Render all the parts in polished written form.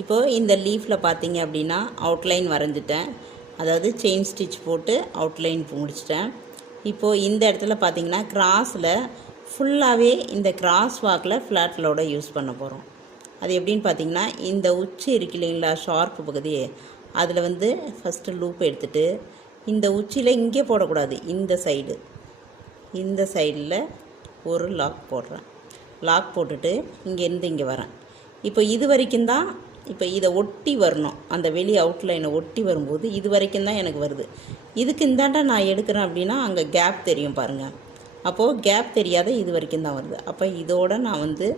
இப்போது இந்த லீஃபில் பார்த்தீங்க அப்படின்னா அவுட்லைன் வரைஞ்சிட்டேன். அதாவது செயின் ஸ்டிச் போட்டு அவுட்லைன் முடிச்சிட்டேன். இப்போது இந்த இடத்துல பார்த்தீங்கன்னா கிராஸில் ஃபுல்லாகவே இந்த கிராஸ் வாக்கில் ஃப்ளாட் லோடை யூஸ் பண்ண போகிறோம். அது எப்படின்னு பார்த்தீங்கன்னா, இந்த உச்சி இருக்கு இல்லைங்களா, ஷார்ப்பு பகுதி, அதில் வந்து ஃபஸ்ட்டு லூப் எடுத்துகிட்டு இந்த உச்சியில் இங்கே போடக்கூடாது, இந்த சைடில் ஒரு லாக் போடுறேன். லாக் போட்டுட்டு இங்கேருந்து இங்கே வரேன். இப்போ இது வரைக்கும் தான், இப்போ இதை ஒட்டி வரணும், அந்த வெளி அவுட்லைனை ஒட்டி வரும்போது இது வரைக்கும் தான் எனக்கு வருது. இதுக்கு இந்தாண்டா நான் எடுக்கிறேன் அப்படின்னா அங்கே கேப் தெரியும் பாருங்கள். அப்போது கேப் தெரியாத இது வரைக்கும் தான் வருது. அப்போ இதோடு நான் வந்து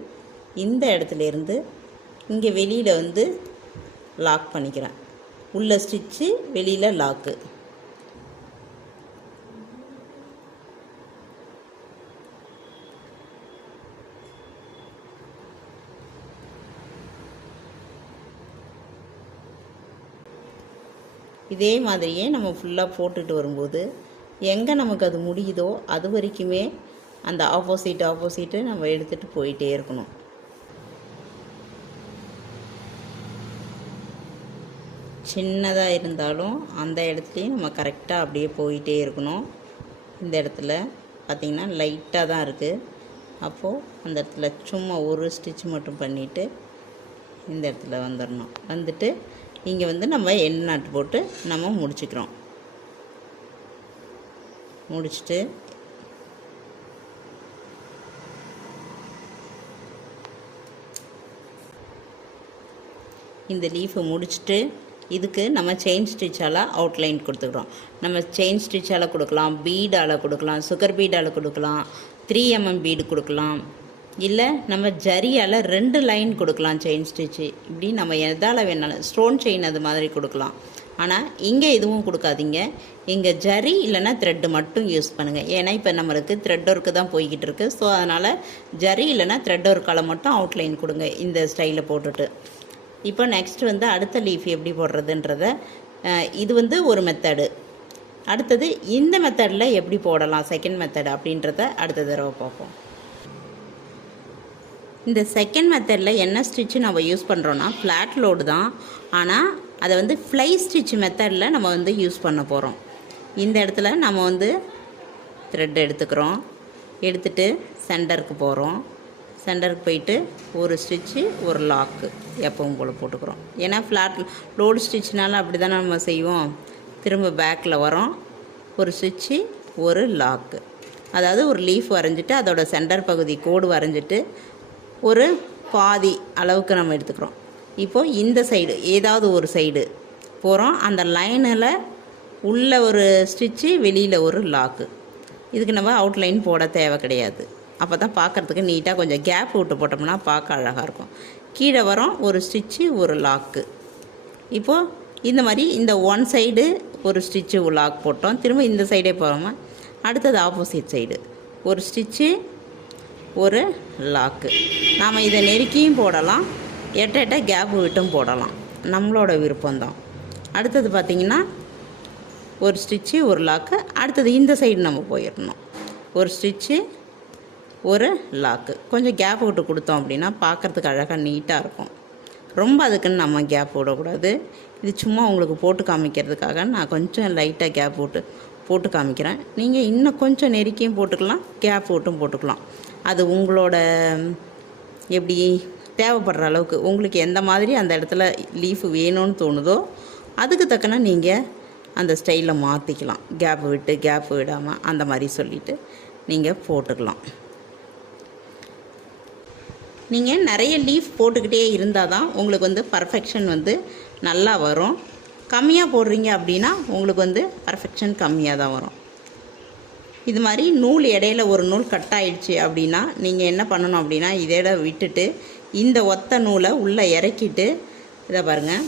இந்த இடத்துலேருந்து இங்கே வெளியில் வந்து லாக் பண்ணிக்கிறேன். உள்ள ஸ்டிச்சு, வெளியில் லாக்கு. இதே மாதிரியே நம்ம ஃபுல்லாக போட்டுட்டு வரும்போது எங்கே நமக்கு அது முடியுதோ அது வரைக்குமே அந்த ஆப்போசிட்டு நம்ம எடுத்துகிட்டு போயிட்டே இருக்கணும். சின்னதாக இருந்தாலும் அந்த இடத்துலையும் நம்ம கரெக்டாக அப்படியே போயிட்டே இருக்கணும். இந்த இடத்துல பார்த்திங்கன்னா லைட்டாக தான் இருக்குது. அப்போது அந்த இடத்துல சும்மா ஒரு ஸ்டிச் மட்டும் பண்ணிவிட்டு இந்த இடத்துல வந்துடணும். வந்துட்டு இங்கே வந்து நம்ம எண்ட் நாட் போட்டு நம்ம முடிச்சுக்கிறோம். முடிச்சுட்டு இந்த லீஃபை முடிச்சுட்டு இதுக்கு நம்ம செயின் ஸ்டிச்சால் அவுட்லைன் கொடுத்துக்கிறோம். நம்ம செயின் ஸ்டிச்சால் கொடுக்கலாம், பீடால் கொடுக்கலாம், சுகர் பீடால் கொடுக்கலாம், 3mm பீடு கொடுக்கலாம், இல்லை நம்ம ஜரியால் 2 லைன் கொடுக்கலாம் செயின் ஸ்டிச்சு. இப்படி நம்ம எதால் வேணாலும், ஸ்டோன் செயின் அது மாதிரி கொடுக்கலாம். ஆனால் இங்கே எதுவும் கொடுக்காதீங்க. இங்கே ஜரி இல்லைன்னா த்ரெட்டு மட்டும் யூஸ் பண்ணுங்கள். ஏன்னா இப்போ நம்மளுக்கு த்ரெட் ஒர்க்கு தான் போய்கிட்டு இருக்குது. ஸோ அதனால் ஜரி இல்லைன்னா த்ரெட் ஒர்க்கால் மட்டும் அவுட்லைன் கொடுங்க இந்த ஸ்டைலில் போட்டுட்டு. இப்போ நெக்ஸ்ட் வந்து அடுத்த லீஃப் எப்படி போடுறதுன்றத, இது வந்து ஒரு மெத்தடு. அடுத்தது இந்த மெத்தடில் எப்படி போடலாம், செகண்ட் மெத்தடு அப்படின்றத அடுத்த தடவை பார்ப்போம். இந்த செகண்ட் மெத்தடில் என்ன ஸ்டிச்சு நம்ம யூஸ் பண்ணுறோன்னா ஃப்ளாட் லோடு தான். ஆனால் அதை வந்து ஃப்ளை ஸ்டிச் மெத்தடில் நம்ம வந்து யூஸ் பண்ண போகிறோம். இந்த இடத்துல நம்ம வந்து த்ரெட் எடுத்துக்கிறோம். எடுத்துகிட்டு சென்டருக்கு போகிறோம். சென்டருக்கு போயிட்டு ஒரு ஸ்டிச்சு ஒரு லாக்கு எப்பவும் போல் போட்டுக்கிறோம். ஏன்னா ஃப்ளாட் லோடு ஸ்டிச்னால அப்படி தானே நம்ம செய்வோம். திரும்ப பேக்கில் வரோம், ஒரு ஸ்டிச்சு ஒரு லாக்கு. அதாவது ஒரு லீஃப் வரைஞ்சிட்டு அதோட சென்டர் பகுதி கோடு வரைஞ்சிட்டு ஒரு பாதி அளவுக்கு நம்ம எடுத்துக்கிறோம். இப்போது இந்த சைடு ஏதாவது ஒரு சைடு போகிறோம். அந்த லைனில் உள்ள ஒரு ஸ்டிச்சு, வெளியில் ஒரு லாக்கு. இதுக்கு நம்ம அவுட்லைன் போட தேவை கிடையாது. அப்போ தான் பார்க்குறதுக்கு நீட்டாக கொஞ்சம் கேப் விட்டு போட்டோம்னா பார்க்க அழகாக இருக்கும். கீழே வரோம், ஒரு ஸ்டிச்சு ஒரு லாக்கு. இப்போது இந்த மாதிரி இந்த ஒன் சைடு ஒரு ஸ்டிச்சு லாக் போட்டோம். திரும்ப இந்த சைடே போகாமல் அடுத்தது ஆப்போசிட் சைடு ஒரு ஸ்டிச்சு ஒரு லாக்கு. நாம் இதை நெருக்கியும் போடலாம், எட்ட கேப் விட்டும் போடலாம், நம்மளோட விருப்பம்தான். அடுத்தது பார்த்திங்கன்னா ஒரு ஸ்டிச்சு ஒரு லாக்கு. அடுத்தது இந்த சைடு நம்ம போயிடணும், ஒரு ஸ்டிச்சு ஒரு லாக்கு. கொஞ்சம் கேப் விட்டு கொடுத்தோம் அப்படின்னா பார்க்குறதுக்கு அழகாக நீட்டாக இருக்கும். ரொம்ப அதுக்குன்னு நம்ம கேப் விடக்கூடாது. இது சும்மா உங்களுக்கு போட்டு காமிக்கிறதுக்காக நான் கொஞ்சம் லைட்டாக கேப் போட்டு காமிக்கிறேன். நீங்கள் இன்னும் கொஞ்சம் நெருக்கியும் போட்டுக்கலாம், கேப் விட்டும் போட்டுக்கலாம். அது உங்களோட எப்படி தேவைப்படுற அளவுக்கு உங்களுக்கு எந்த மாதிரி அந்த இடத்துல லீஃப் வேணும்னு தோணுதோ அதுக்கு தக்கன நீங்கள் அந்த ஸ்டைலில் மாற்றிக்கலாம். கேப் விட்டு கேப் விடாமல் அந்த மாதிரி சொல்லிவிட்டு நீங்கள் போட்டுக்கலாம். நீங்கள் நிறைய லீஃப் போட்டுக்கிட்டே இருந்தால் தான் உங்களுக்கு வந்து பர்ஃபெக்ஷன் வந்து நல்லா வரும். கம்மியாக போடுறீங்க அப்படின்னா உங்களுக்கு வந்து பர்ஃபெக்ஷன் கம்மியாக தான் வரும். இது மாதிரி நூல் இடையில ஒரு நூல் கட் ஆகிடுச்சு அப்படின்னா நீங்கள் என்ன பண்ணணும் அப்படின்னா, இதோட விட்டுட்டு இந்த ஒத்த நூலை உள்ளே இறக்கிட்டு இதை பாருங்கள்.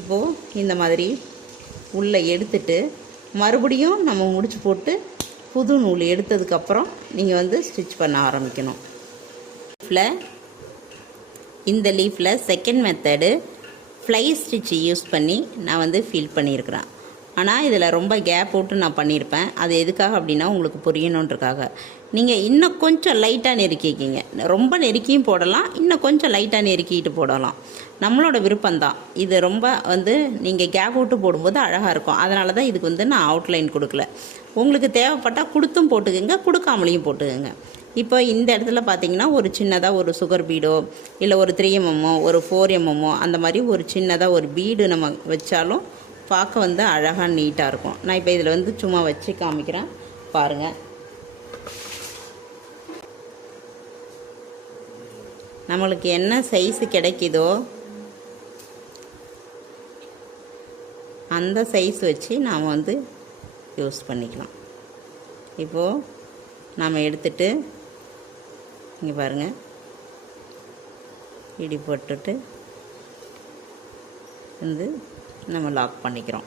இப்போது இந்த மாதிரி உள்ளே எடுத்துட்டு மறுபடியும் நம்ம முடிச்சு போட்டு புது நூல் எடுத்ததுக்கப்புறம் நீங்கள் வந்து ஸ்டிச் பண்ண ஆரம்பிக்கணும். இந்த லீஃபில் second method fly stitch use பண்ணி நான் வந்து ஃபில் பண்ணியிருக்கிறேன். ஆனால் இதில் ரொம்ப கேப் விட்டு நான் பண்ணியிருப்பேன். அது எதுக்காக அப்படின்னா உங்களுக்கு புரியணுன்றக்காக. நீங்கள் இன்னும் கொஞ்சம் லைட்டாக நெருக்கிக்கிங்க. ரொம்ப நெருக்கியும் போடலாம், இன்னும் கொஞ்சம் லைட்டாக நெருக்கிட்டு போடலாம். நம்மளோட விருப்பம்தான். இது ரொம்ப வந்து நீங்கள் கேப் விட்டு போடும்போது அழகாக இருக்கும். அதனால தான் இதுக்கு வந்து நான் அவுட்லைன் கொடுக்கல. உங்களுக்கு தேவைப்பட்டால் கொடுத்தும் போட்டுக்கோங்க, கொடுக்காமலையும் போட்டுக்கோங்க. இப்போ இந்த இடத்துல பார்த்தீங்கன்னா ஒரு சின்னதாக ஒரு சுகர் பீடோ இல்லை ஒரு 3mm ஒரு 4mm அந்த மாதிரி ஒரு சின்னதாக ஒரு பீடு நம்ம வச்சாலும் பார்க்க வந்து அழகாக நீட்டாக இருக்கும். நான் இப்போ இதில் வந்து சும்மா வச்சு காமிக்கிறேன் பாருங்கள். நம்மளுக்கு என்ன சைஸு கிடைக்குதோ அந்த சைஸ் வச்சு நாம் வந்து யூஸ் பண்ணிக்கலாம். இப்போது நாம் எடுத்துட்டு இங்கே பாருங்கள், இடி போட்டுட்டு வந்து நம்ம லாக் பண்ணிக்கிறோம்.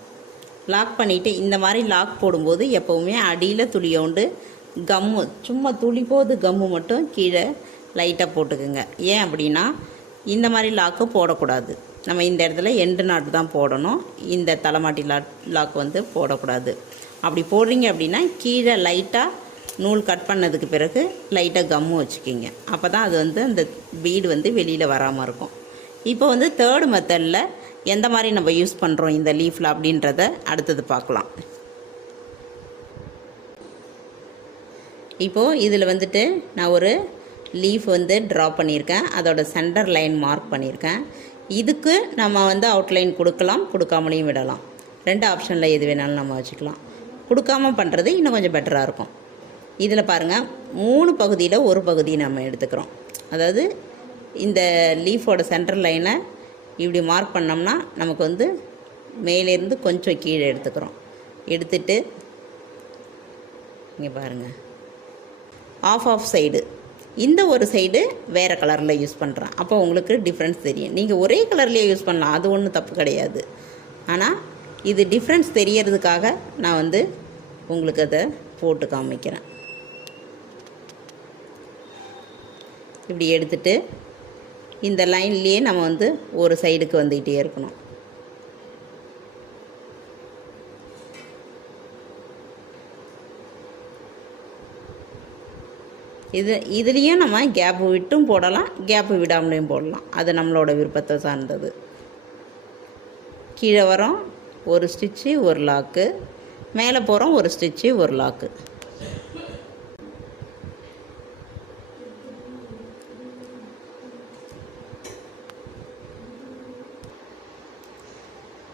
லாக் பண்ணிவிட்டு இந்த மாதிரி லாக் போடும்போது எப்போவுமே அடியில் துளியோண்டு கம்மு, சும்மா துளி போது கம்மு மட்டும் கீழே லைட்டாக போட்டுக்குங்க. ஏன் அப்படின்னா இந்த மாதிரி லாக்கு போடக்கூடாது. நம்ம இந்த இடத்துல எண்டு நாட்டு தான் போடணும். இந்த தலைமாட்டி லாக் வந்து போடக்கூடாது. அப்படி போடுறீங்க அப்படின்னா கீழே லைட்டாக நூல் கட் பண்ணதுக்கு பிறகு லைட்டாக கம்மு வச்சுக்கிங்க. அப்போ தான் அது வந்து அந்த பீடு வந்து வெளியில் வராமல் இருக்கும். இப்போ வந்து தேர்டு மெத்தடில் எந்த மாதிரி நம்ம யூஸ் பண்ணுறோம் இந்த லீஃபில் அப்படின்றத அடுத்தது பார்க்கலாம். இப்போது இதில் வந்துட்டு நான் ஒரு லீஃப் வந்து ட்ரா பண்ணியிருக்கேன். அதோட சென்டர் லைன் மார்க் பண்ணியிருக்கேன். இதுக்கு நம்ம வந்து அவுட்லைன் கொடுக்கலாம், கொடுக்காமலையும் விடலாம். 2 ஆப்ஷனில் எது வேணாலும் நம்ம வச்சுக்கலாம். கொடுக்காமல் பண்ணுறது இன்னும் கொஞ்சம் பெட்டராக இருக்கும். இதில் பாருங்கள் 3 பகுதியில் ஒரு பகுதி நம்ம எடுத்துக்கிறோம். அதாவது இந்த லீஃபோட சென்டர் லைனை இப்படி மார்க் பண்ணோம்னா நமக்கு வந்து மேலேருந்து கொஞ்சம் கீழே எடுத்துக்கிறோம். எடுத்துட்டு இங்கே பாருங்கள், ஆஃப் சைடு இந்த ஒரு சைடு வேறு கலரில் யூஸ் பண்ணுறேன். அப்போ உங்களுக்கு டிஃப்ரென்ஸ் தெரியும். நீங்கள் ஒரே கலர்லேயே யூஸ் பண்ணலாம், அது ஒன்றும் தப்பு கிடையாது. ஆனால் இது டிஃப்ரென்ஸ் தெரியறதுக்காக நான் வந்து உங்களுக்கு அதை போட்டு காமிக்கிறேன். இப்படி எடுத்துட்டு இந்த லைன்லேயே நம்ம வந்து ஒரு சைடுக்கு வந்துக்கிட்டே இருக்கணும். இதுலேயும் நம்ம கேப்பு விட்டும் போடலாம், கேப்பு விடாமலையும் போடலாம். அது நம்மளோட விருப்பத்தை சார்ந்தது. கீழே வரோம் ஒரு ஸ்டிச்சு ஒரு லாக்கு, மேலே போகிறோம் ஒரு ஸ்டிச்சு ஒரு லாக்கு.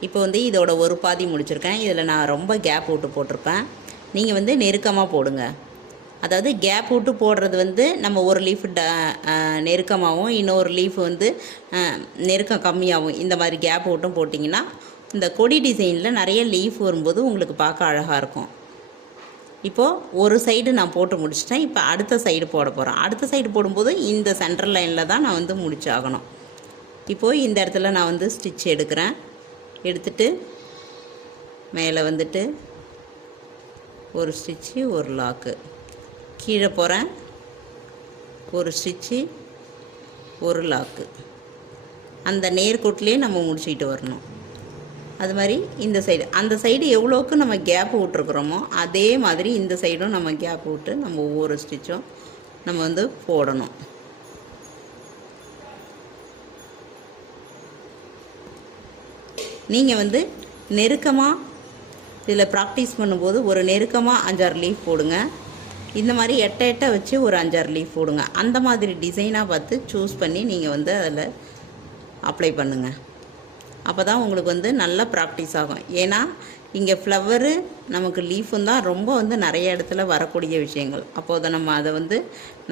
இப்போ வந்து இதோட ஒரு பாதி முடிச்சிருக்கேன். இதில் நான் ரொம்ப கேப் விட்டு போட்டிருப்பேன். நீங்கள் வந்து நெருக்கமாக போடுங்க. அதாவது கேப் விட்டு போடுறது வந்து நம்ம ஒரு லீஃப் நெருக்கமாகவும் இன்னொரு லீஃப் வந்து நெருக்கம் கம்மியாகவும் இந்த மாதிரி கேப் விட்டும் போட்டிங்கன்னா இந்த கொடி டிசைனில் நிறைய லீஃப் வரும்போது உங்களுக்கு பார்க்க அழகாக இருக்கும். இப்போது ஒரு சைடு நான் போட்டு முடிச்சிட்டேன். இப்போ அடுத்த சைடு போட போகிறேன். அடுத்த சைடு போடும்போது இந்த சென்ட்ரல் லைனில் தான் நான் வந்து முடிச்சாகணும். இப்போது இந்த இடத்துல நான் வந்து ஸ்டிச் எடுக்கிறேன். எடுத்துட்டு மேலே வந்துட்டு ஒரு ஸ்டிச்சு ஒரு லாக்கு, கீழே போகிறேன் ஒரு ஸ்டிச்சு ஒரு லாக்கு. அந்த நேர்கோட்டிலே நம்ம முடிச்சுக்கிட்டு வரணும். அது மாதிரி இந்த சைடு அந்த சைடு எவ்வளோக்கு நம்ம கேப் விட்ருக்குறோமோ அதே மாதிரி இந்த சைடும் நம்ம கேப் விட்டு நம்ம ஒவ்வொரு ஸ்டிச்சும் நம்ம வந்து போடணும். நீங்கள் வந்து நெருக்கமாக இதில் ப்ராக்டிஸ் பண்ணும்போது ஒரு நெருக்கமாக 5-6 லீஃப் போடுங்க. இந்த மாதிரி எட்ட வச்சு ஒரு 5-6 லீஃப் போடுங்க. அந்த மாதிரி டிசைனாக பார்த்து சூஸ் பண்ணி நீங்கள் வந்து அதில் அப்ளை பண்ணுங்கள். அப்போ தான் உங்களுக்கு வந்து நல்லா ப்ராக்டிஸ் ஆகும். ஏன்னா இங்கே ஃப்ளவரு நமக்கு லீஃபும் தான் ரொம்ப வந்து நிறைய இடத்துல வரக்கூடிய விஷயங்கள். அப்போது நம்ம அதை வந்து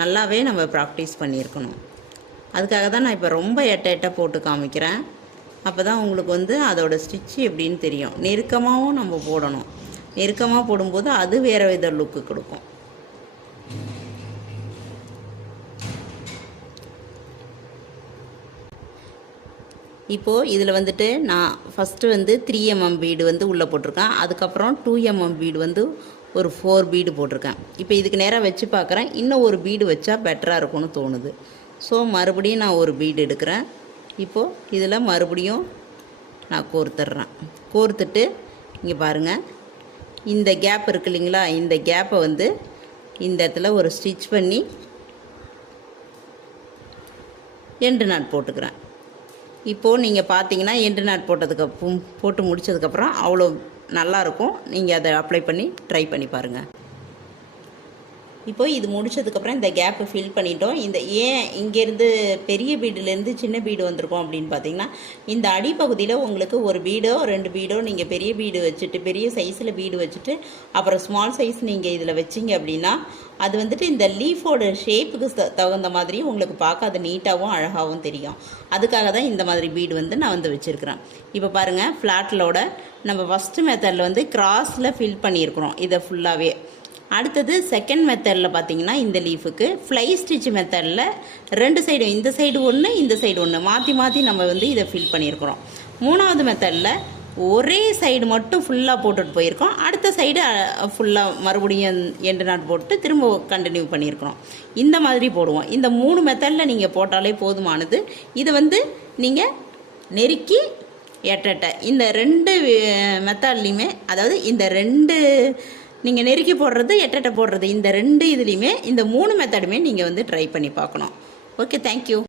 நல்லாவே நம்ம ப்ராக்டிஸ் பண்ணியிருக்கணும். அதுக்காக தான் நான் இப்போ ரொம்ப எட்ட போட்டு காமிக்கிறேன். அப்போ தான் உங்களுக்கு வந்து அதோட ஸ்டிச்சு எப்படின்னு தெரியும். நெருக்கமாகவும் நம்ம போடணும். நெருக்கமாக போடும்போது அது வேறு வித லுக்கு கொடுக்கும். இப்போது இதில் வந்துட்டு நான் ஃபஸ்ட்டு வந்து 3mm பீடு வந்து உள்ளே போட்டிருக்கேன். அதுக்கப்புறம் 2mm பீடு வந்து ஒரு 4 பீடு போட்டிருக்கேன். இப்போ இதுக்கு நேராக வச்சு பார்க்குறேன், இன்னும் ஒரு பீடு வச்சா பெட்டராக இருக்கும்னு தோணுது. ஸோ மறுபடியும் நான் ஒரு பீடு எடுக்கிறேன். இப்போது இதில் மறுபடியும் நான் கோர்த்துட்றேன். கோர்த்துட்டு இங்கே பாருங்கள், இந்த கேப் இருக்கு இல்லைங்களா, இந்த கேப்பை வந்து இந்த இடத்துல ஒரு ஸ்டிச் பண்ணி எண்டு நாட் போட்டுக்கிறேன். இப்போது நீங்கள் பார்த்தீங்கன்னா எண்டு நாட் போட்டு முடித்ததுக்கப்புறம் அவ்வளோ நல்லாயிருக்கும். நீங்கள் அதை அப்ளை பண்ணி ட்ரை பண்ணி பாருங்கள். இப்போது இது முடித்ததுக்கப்புறம் இந்த கேப்பை ஃபில் பண்ணிட்டோம். ஏன் இங்கேருந்து பெரிய பீடுலேருந்து சின்ன பீடு வந்திருக்கோம் அப்படின்னு பார்த்தீங்கன்னா, இந்த அடிப்பகுதியில் உங்களுக்கு ஒரு பீடோ 2 பீடோ நீங்கள் பெரிய பீடு வச்சுட்டு, பெரிய சைஸில் பீடு வச்சுட்டு அப்புறம் ஸ்மால் சைஸ் நீங்கள் இதில் வச்சிங்க அப்படின்னா, அது வந்துட்டு இந்த லீஃபோட ஷேப்புக்கு தகுந்த மாதிரி உங்களுக்கு பார்க்க அது நீட்டாகவும் அழகாகவும் தெரியும். அதுக்காக தான் இந்த மாதிரி பீடு வந்து நான் வந்து வச்சுருக்கிறேன். இப்போ பாருங்கள், ஃப்ளாட்லோட நம்ம ஃபஸ்ட்டு மெத்தடில் வந்து கிராஸில் ஃபில் பண்ணியிருக்கிறோம் இதை ஃபுல்லாகவே. அடுத்தது செகண்ட் மெத்தடில் பார்த்தீங்கன்னா, இந்த லீஃபுக்கு ஃப்ளை ஸ்டிச் மெத்தடில் 2 சைடும், இந்த சைடு ஒன்று இந்த சைடு ஒன்று மாற்றி மாற்றி நம்ம வந்து இதை ஃபில் பண்ணியிருக்கிறோம். 3வது மெத்தடில் ஒரே சைடு மட்டும் ஃபுல்லாக போட்டுட்டு போயிருக்கோம். அடுத்த சைடு ஃபுல்லாக மறுபடியும் எண்டு நாட் போட்டு திரும்ப கண்டினியூ பண்ணியிருக்கிறோம். இந்த மாதிரி போடுவோம். இந்த 3 மெத்தடில் நீங்கள் போட்டாலே போதுமானது. இது வந்து நீங்கள் நெருக்கி எட்ட இந்த 2 மெத்தட்லேயுமே, அதாவது இந்த 2 நீங்கள் நெருக்கி போடுறது எட்ட போடுறது, இந்த 2 இதுலேயுமே இந்த 3 மெத்தடுமே நீங்கள் வந்து ட்ரை பண்ணி பார்க்கணும். Okay, thank you.